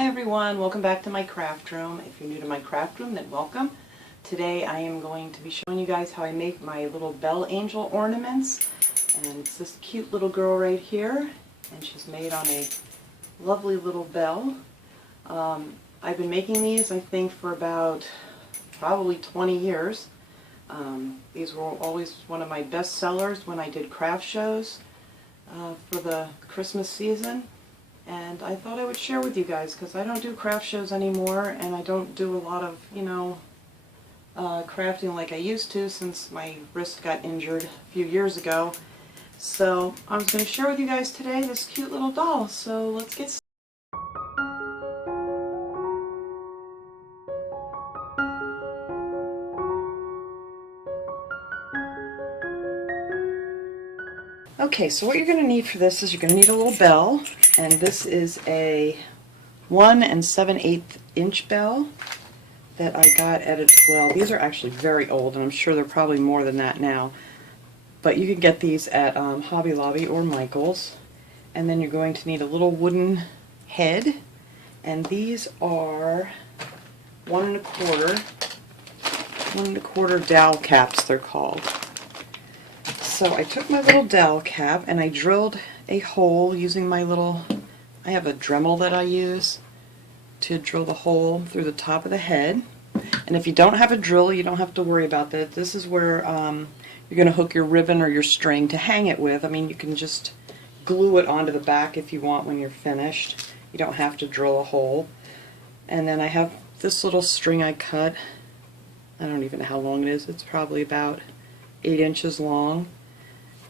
Hi everyone, welcome back to my craft room. If you're new to my craft room, then welcome. Today I am going to be showing you guys how I make my little Bell Angel ornaments. And it's this cute little girl right here, and she's made on a lovely little bell. I've been making these, I think, for about probably 20 years. These were always one of my best sellers when I did craft shows for the Christmas season. And I thought I would share with you guys because I don't do craft shows anymore, and I don't do a lot of, crafting like I used to since my wrist got injured a few years ago. So I was going to share with you guys today this cute little doll. So let's get started. Okay, so what you're going to need for this is you're going to need a little bell, and this is a 1 7/8 inch bell that I got at well, these are actually very old, and I'm sure they're probably more than that now, but you can get these at Hobby Lobby or Michael's. And then you're going to need a little wooden head, and these are 1 1/4 dowel caps, they're called. So I took my little dowel cap and I drilled a hole using my little, I have a Dremel that I use to drill the hole through the top of the head. And if you don't have a drill, you don't have to worry about that. This is where you're going to hook your ribbon or your string to hang it with. I mean, you can just glue it onto the back if you want when you're finished. You don't have to drill a hole. And then I have this little string I cut. I don't even know how long it is. It's probably about 8 inches long.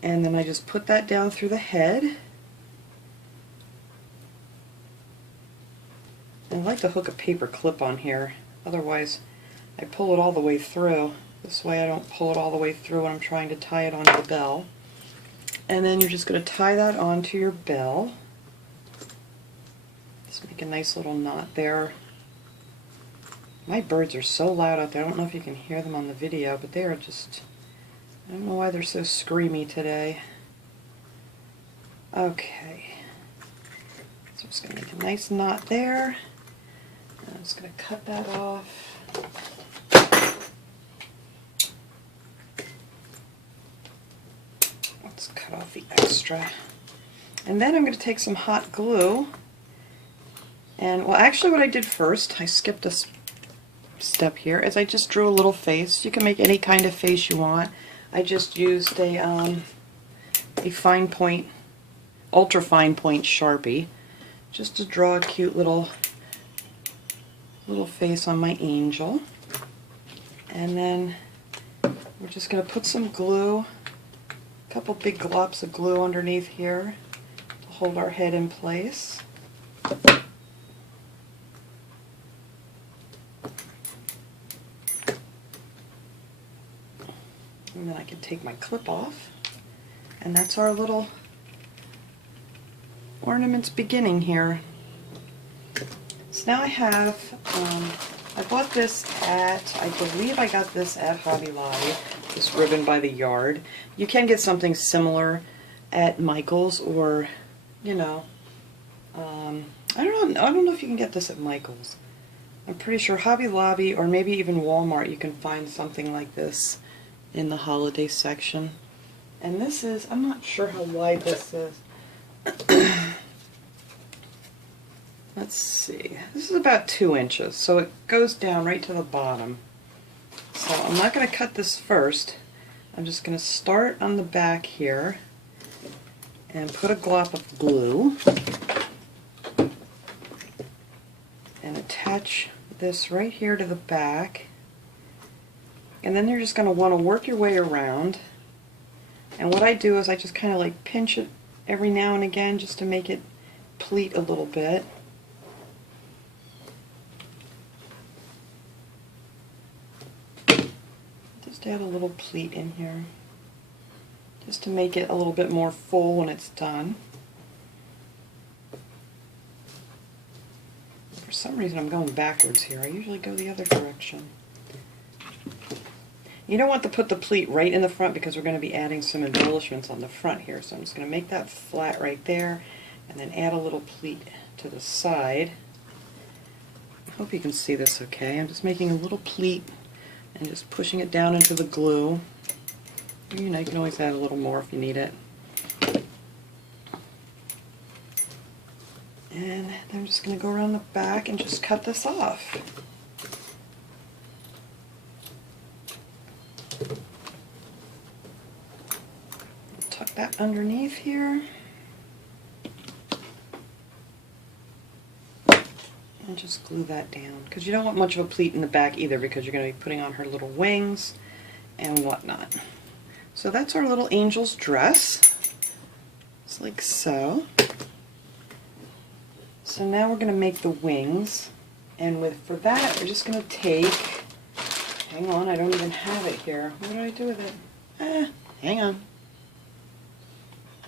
And then I just put that down through the head. And I like to hook a paper clip on here, otherwise I pull it all the way through. This way I don't pull it all the way through when I'm trying to tie it onto the bell. And then you're just going to tie that onto your bell. Just make a nice little knot there. My birds are so loud out there, I don't know if you can hear them on the video, but they are just, I don't know why they're so screamy today. Okay, so I'm just going to make a nice knot there. And I'm just going to cut that off. Let's cut off the extra. And then I'm going to take some hot glue. And, well, actually what I did first, I skipped a step here, is I just drew a little face. You can make any kind of face you want. I just used a fine point, ultra fine point Sharpie, just to draw a cute little face on my angel. And then we're just going to put some glue, a couple big glops of glue underneath here to hold our head in place. And then I can take my clip off, and that's our little ornaments beginning here. So now I have, I bought this at, I believe I got this at Hobby Lobby, this ribbon by the yard. You can get something similar at Michael's, or, I don't know if you can get this at Michael's. I'm pretty sure Hobby Lobby or maybe even Walmart you can find something like this in the holiday section. And this is, I'm not sure how wide this is. Let's see, this is about 2 inches, so it goes down right to the bottom. So I'm not going to cut this first. I'm just going to start on the back here and put a glop of glue and attach this right here to the back. And then you're just going to want to work your way around. And what I do is I just kind of like pinch it every now and again just to make it pleat a little bit. Just add a little pleat in here, just to make it a little bit more full when it's done. For some reason I'm going backwards here. I usually go the other direction. You don't want to put the pleat right in the front because we're going to be adding some embellishments on the front here. So I'm just going to make that flat right there and then add a little pleat to the side. Hope you can see this okay. I'm just making a little pleat and just pushing it down into the glue. You know, you can always add a little more if you need it. And I'm just going to go around the back and just cut this off. Tuck that underneath here. And just glue that down, because you don't want much of a pleat in the back either, because you're going to be putting on her little wings and whatnot. So that's our little angel's dress. It's like so. So now we're going to make the wings, and for that we're just going to take, hang on, I don't even have it here. What did I do with it? Hang on.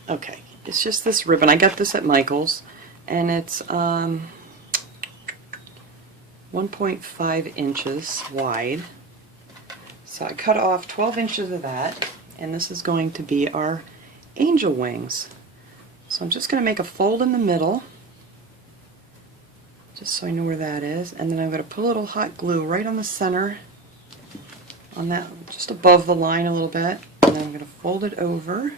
Okay, it's just this ribbon. I got this at Michael's, and it's 1.5 inches wide. So I cut off 12 inches of that, and this is going to be our angel wings. So I'm just going to make a fold in the middle, just so I know where that is, and then I'm going to put a little hot glue right on the center, on that, just above the line a little bit, and then I'm going to fold it over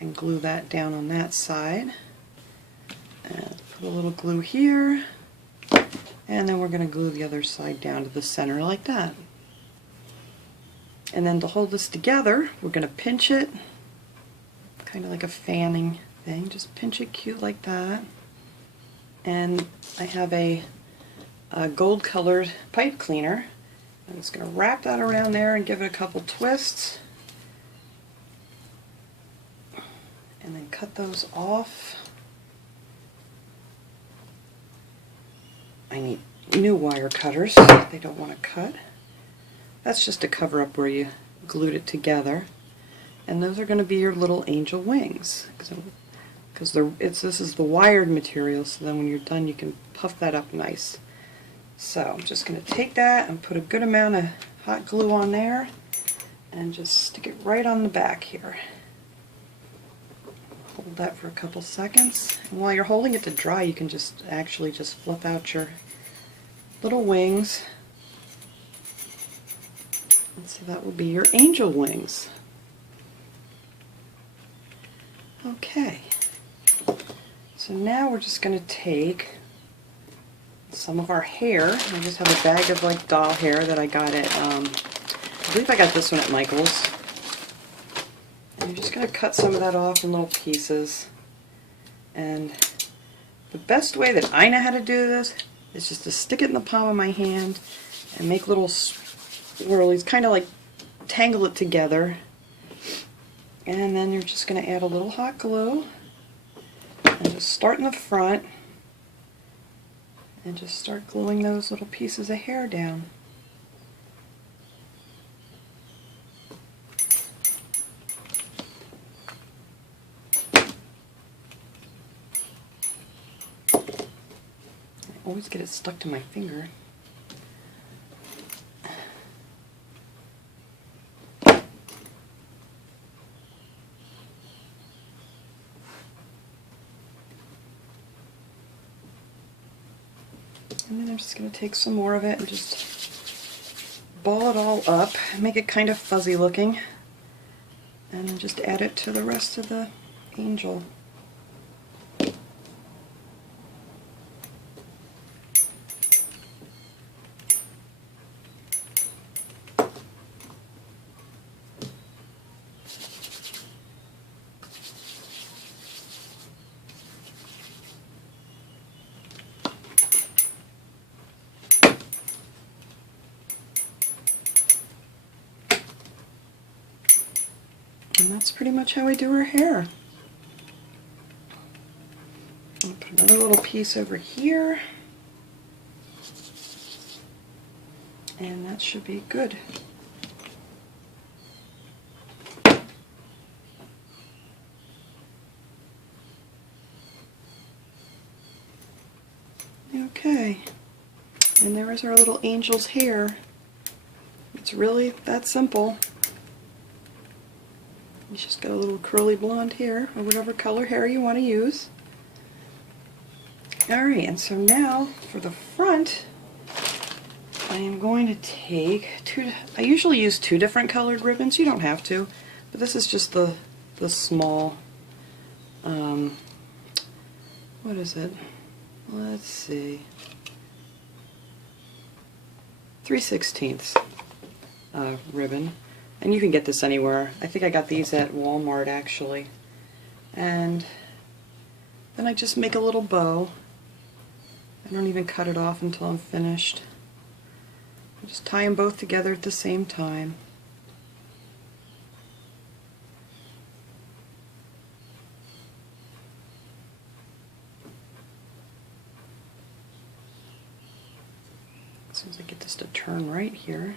and glue that down on that side, and put a little glue here, and then we're going to glue the other side down to the center like that. And then to hold this together, we're going to pinch it, kind of like a fanning thing, just pinch it cute like that. And I have a gold colored pipe cleaner. I'm just going to wrap that around there and give it a couple twists. And then cut those off. I need new wire cutters if they don't want to cut. That's just to cover up where you glued it together. And those are going to be your little angel wings. Because this is the wired material, so then when you're done you can puff that up nice. So I'm just going to take that and put a good amount of hot glue on there and just stick it right on the back here. Hold that for a couple seconds, and while you're holding it to dry you can just actually just flip out your little wings, and so that will be your angel wings. Okay, so now we're just going to take some of our hair. I just have a bag of like doll hair that I got at, I believe I got this one at Michael's. And you're just going to cut some of that off in little pieces. And the best way that I know how to do this is just to stick it in the palm of my hand and make little swirlies, kind of like tangle it together. And then you're just going to add a little hot glue and just start in the front and just start gluing those little pieces of hair down. I always get it stuck to my finger. And then I'm just going to take some more of it and just ball it all up, make it kind of fuzzy looking, and then just add it to the rest of the angel. And that's pretty much how I do her hair. I'll put another little piece over here. And that should be good. Okay. And there is our little angel's hair. It's really that simple. She's got a little curly blonde hair, or whatever color hair you want to use. Alright, and so now for the front, I am going to take I usually use 2 different colored ribbons. You don't have to, but this is just the small, what is it? Let's see, 3/16 ribbon. And you can get this anywhere. I think I got these at Walmart actually. And then I just make a little bow. I don't even cut it off until I'm finished. I just tie them both together at the same time. As soon as I get this to turn right here.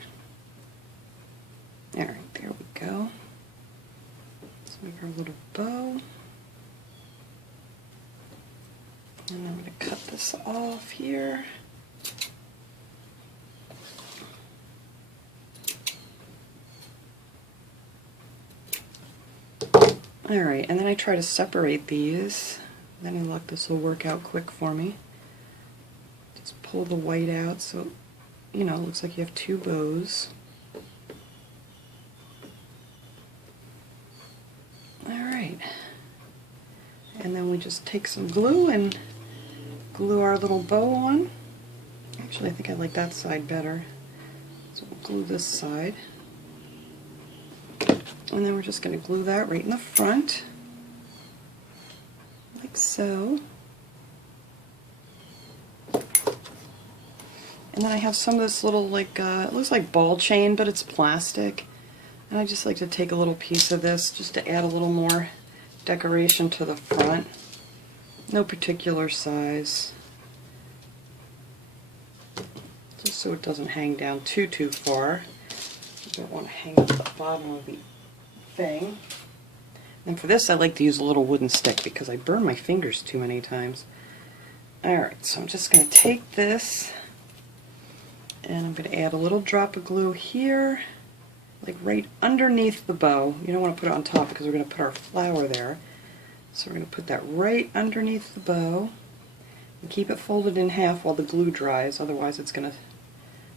Alright, there we go. Let's make our little bow. And I'm going to cut this off here. Alright, and then I try to separate these. Then in luck this will work out quick for me. Just pull the white out so, you know, it looks like you have 2 bows. Alright. And then we just take some glue and glue our little bow on. Actually, I think I like that side better. So we'll glue this side. And then we're just going to glue that right in the front, like so. And then I have some of this little, like, it looks like ball chain, but it's plastic. And I just like to take a little piece of this just to add a little more decoration to the front. No particular size. Just so it doesn't hang down too far. You don't want to hang at the bottom of the thing. And for this I like to use a little wooden stick because I burn my fingers too many times. Alright, so I'm just going to take this and I'm going to add a little drop of glue here, like right underneath the bow. You don't want to put it on top because we're going to put our flower there. So we're going to put that right underneath the bow and keep it folded in half while the glue dries, otherwise it's going to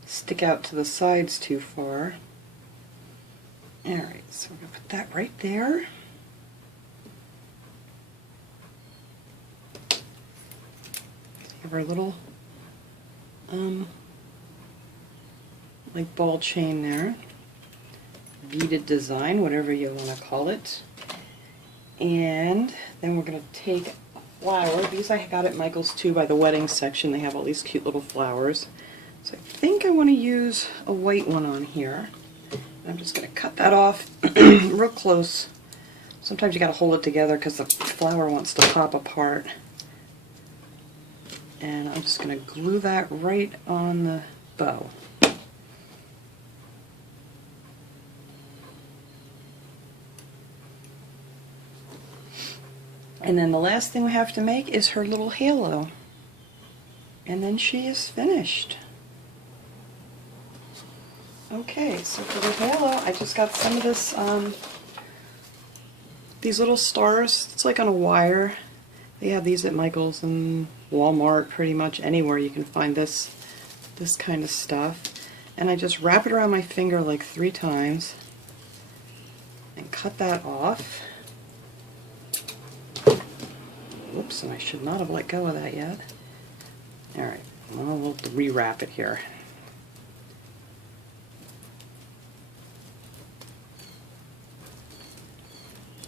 stick out to the sides too far. Alright, so we're going to put that right there. Have our little like ball chain there. Beaded design, whatever you want to call it. And then we're going to take a flower. These I got at Michael's too by the wedding section. They have all these cute little flowers. So I think I want to use a white one on here. I'm just going to cut that off real close. Sometimes you got to hold it together because the flower wants to pop apart. And I'm just going to glue that right on the bow. And then the last thing we have to make is her little halo. And then she is finished. Okay, so for the halo, I just got some of this, these little stars. It's like on a wire. They have these at Michael's and Walmart, pretty much anywhere you can find this kind of stuff. And I just wrap it around my finger like 3 times and cut that off. Whoops, and I should not have let go of that yet. Alright, well, we'll rewrap it here.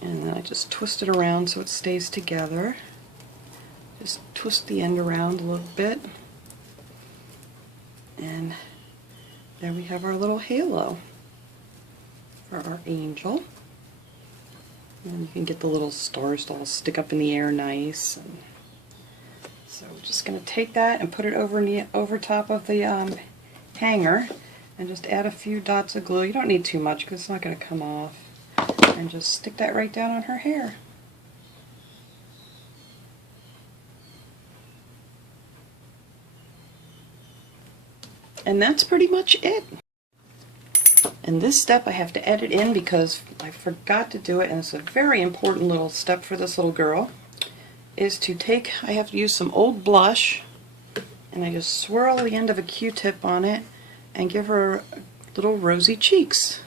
And then I just twist it around so it stays together. Just twist the end around a little bit. And there we have our little halo for our angel. And you can get the little stars to all stick up in the air nice. And so we're just going to take that and put it over top of the hanger and just add a few dots of glue. You don't need too much because it's not going to come off. And just stick that right down on her hair. And that's pretty much it. And this step I have to edit in because I forgot to do it, and it's a very important little step for this little girl, is to take, I have to use some old blush, and I just swirl the end of a Q-tip on it, and give her little rosy cheeks.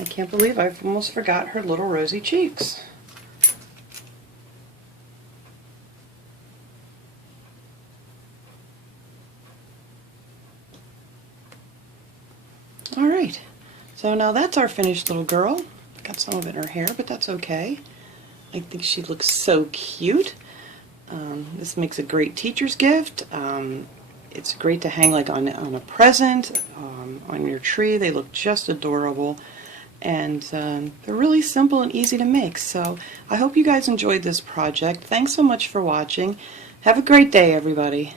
I can't believe I've almost forgot her little rosy cheeks. Alright, so now that's our finished little girl. Got some of it in her hair, but that's okay. I think she looks so cute. This makes a great teacher's gift. It's great to hang like on a present, on your tree. They look just adorable. And they're really simple and easy to make. So I hope you guys enjoyed this project. Thanks so much for watching. Have a great day, everybody.